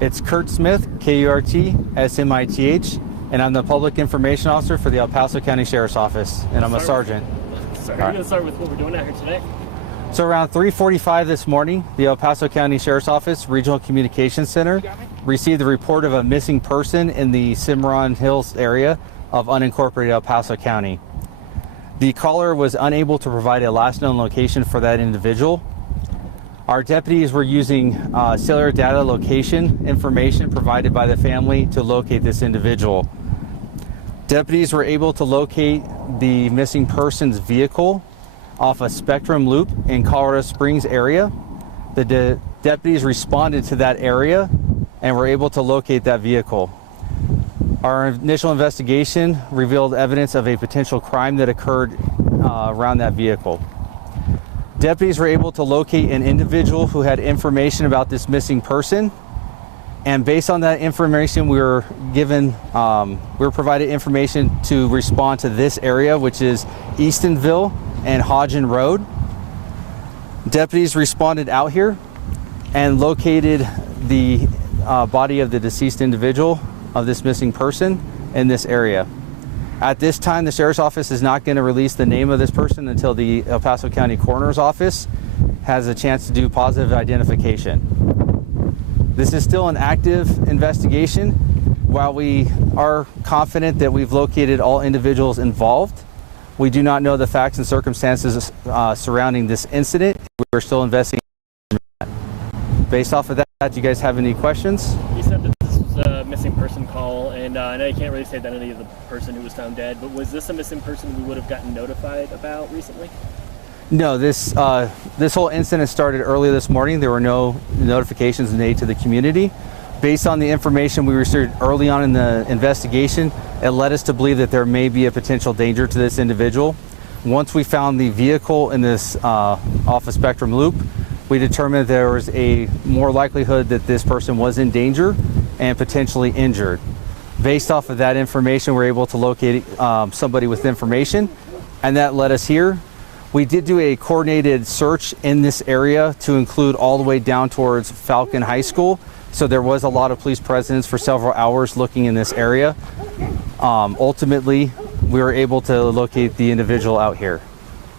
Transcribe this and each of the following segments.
It's Kurt Smith, K-U-R-T-S-M-I-T-H, and I'm the Public Information Officer for the El Paso County Sheriff's Office, and I'm a sergeant. Sorry, we're going to start with what we're doing out here today. So around 3:45 this morning, the El Paso County Sheriff's Office Regional Communications Center received a report of a missing person in the Cimarron Hills area of unincorporated El Paso County. The caller was unable to provide a last known location for that individual. Our deputies were using cellular data location information provided by the family to locate this individual. Deputies were able to locate the missing person's vehicle off a Spectrum Loop in Colorado Springs area. The deputies responded to that area and were able to locate that vehicle. Our initial investigation revealed evidence of a potential crime that occurred around that vehicle. Deputies were able to locate an individual who had information about this missing person, and based on that information, we were provided information to respond to this area, which is Eastonville and Hodgen Road. Deputies responded out here and located the body of the deceased individual of this missing person in this area. At this time, the Sheriff's Office is not going to release the name of this person until the El Paso County Coroner's Office has a chance to do positive identification. This is still an active investigation. While we are confident that we've located all individuals involved, we do not know the facts and circumstances surrounding this incident. We're still investigating. Based off of that, do you guys have any questions? You said that this was a missing person call, and I know you can't really say the identity of the person who was found dead, but was this a missing person we would have gotten notified about recently? No, this whole incident started early this morning. There were no notifications made to the community. Based on the information we received early on in the investigation, it led us to believe that there may be a potential danger to this individual. Once we found the vehicle in this off a Spectrum Loop, we determined there was a more likelihood that this person was in danger and potentially injured. Based off of that information, we were able to locate somebody with information, and that led us here. We did do a coordinated search in this area to include all the way down towards Falcon High School. So there was a lot of police presence for several hours looking in this area. Ultimately, we were able to locate the individual out here.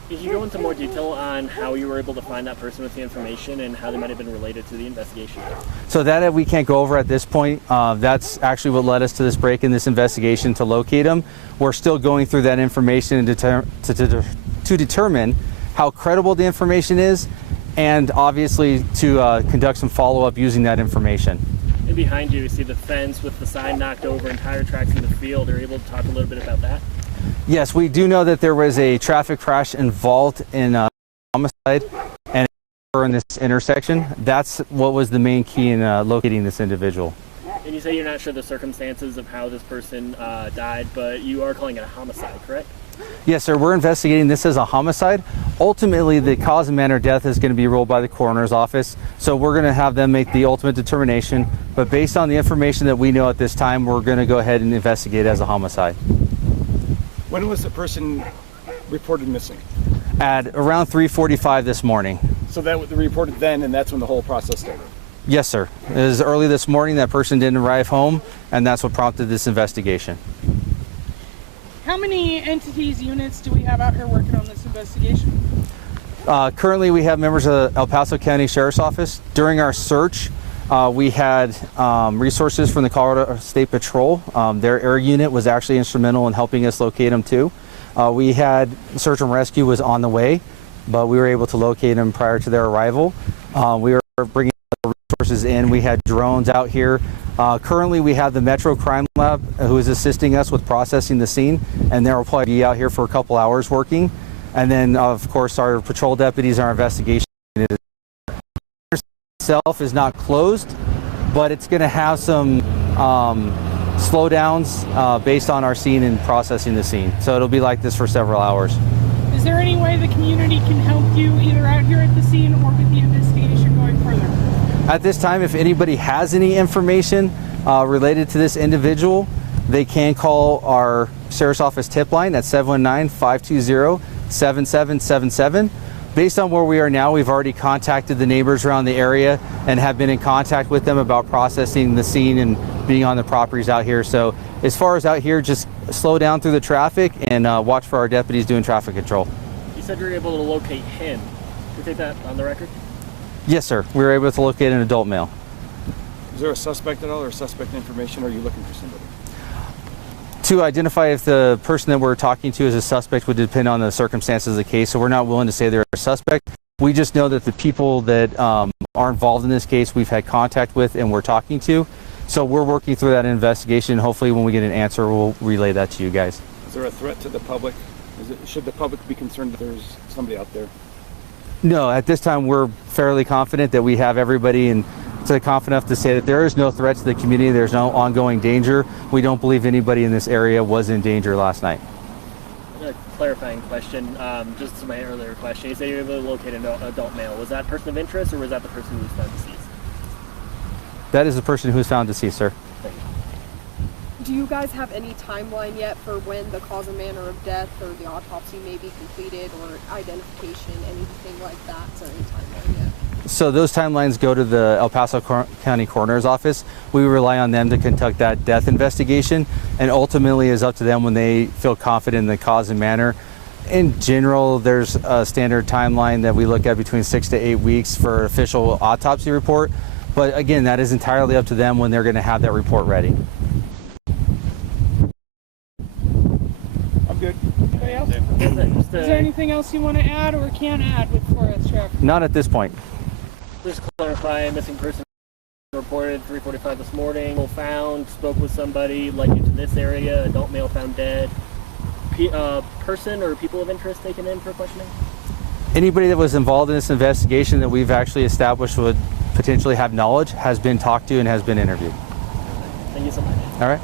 Could you go into more detail on how you were able to find that person with the information and how they might have been related to the investigation? So that we can't go over at this point. That's actually what led us to this break in this investigation to locate him. We're still going through that information to determine how credible the information is, and obviously to conduct some follow-up using that information. And behind you see the fence with the sign knocked over and tire tracks in the field. Are you able to talk a little bit about that? Yes, we do know that there was a traffic crash involved in homicide and in this intersection. That's what was the main key in locating this individual. And you say you're not sure the circumstances of how this person died, but you are calling it a homicide, correct? Yes, sir. We're investigating this as a homicide. Ultimately, the cause and manner of death is going to be ruled by the coroner's office, so we're going to have them make the ultimate determination. But based on the information that we know at this time, we're going to go ahead and investigate it as a homicide. When was the person reported missing? At around 3:45 this morning. So that was reported then, and that's when the whole process started? Yes, sir. It was early this morning. That person didn't arrive home, and that's what prompted this investigation. How many entities, units do we have out here working on this investigation? Currently, we have members of the El Paso County Sheriff's Office. During our search, we had resources from the Colorado State Patrol. Their air unit was actually instrumental in helping us locate them too. We had search and rescue was on the way, but we were able to locate them prior to their arrival. We were bringing resources in. We had drones out here. Currently, we have the Metro Crime Lab who is assisting us with processing the scene, and they'll probably be out here for a couple hours working. And then, of course, our patrol deputies, our investigation itself is not closed, but it's going to have some slowdowns based on our scene and processing the scene. So it'll be like this for several hours. Is there any way the community can help you either out here at the scene or with the investigation going further? At this time, if anybody has any information related to this individual, they can call our Sheriff's Office tip line at 719-520-7777. Based on where we are now, we've already contacted the neighbors around the area and have been in contact with them about processing the scene and being on the properties out here. So as far as out here, just slow down through the traffic and watch for our deputies doing traffic control. You said you were able to locate him. Can we take that on the record? Yes, sir. We were able to locate an adult male. Is there a suspect at all or suspect information? Or are you looking for somebody? To identify if the person that we're talking to is a suspect would depend on the circumstances of the case, so we're not willing to say they're a suspect. We just know that the people that are involved in this case we've had contact with and we're talking to. So we're working through that investigation. Hopefully when we get an answer, we'll relay that to you guys. Is there a threat to the public? Should the public be concerned that there's somebody out there? No, at this time we're fairly confident that we have everybody and confident enough to say that there is no threat to the community. There's no ongoing danger. We don't believe anybody in this area was in danger last night. A clarifying question, just to my earlier question. You said you were able to locate an adult male. Was that person of interest, or was that the person who was found deceased? That is the person who was found deceased, sir. Thank you. Do you guys have any timeline yet for when the cause and manner of death or the autopsy may be completed, or identification, anything like that? Is there any timeline yet? So those timelines go to the El Paso County Coroner's Office. We rely on them to conduct that death investigation, and ultimately it's up to them when they feel confident in the cause and manner. In general, there's a standard timeline that we look at between 6 to 8 weeks for official autopsy report. But again, that is entirely up to them when they're going to have that report ready. I'm good. Anybody else? Is there anything else you want to add or can add for us, Sheriff? Not at this point. Just to clarify, missing person reported 3:45 this morning. Found, spoke with somebody, led you to this area. Adult male found dead. Person or people of interest taken in for questioning? Anybody that was involved in this investigation that we've actually established would potentially have knowledge has been talked to and has been interviewed. Thank you so much. All right.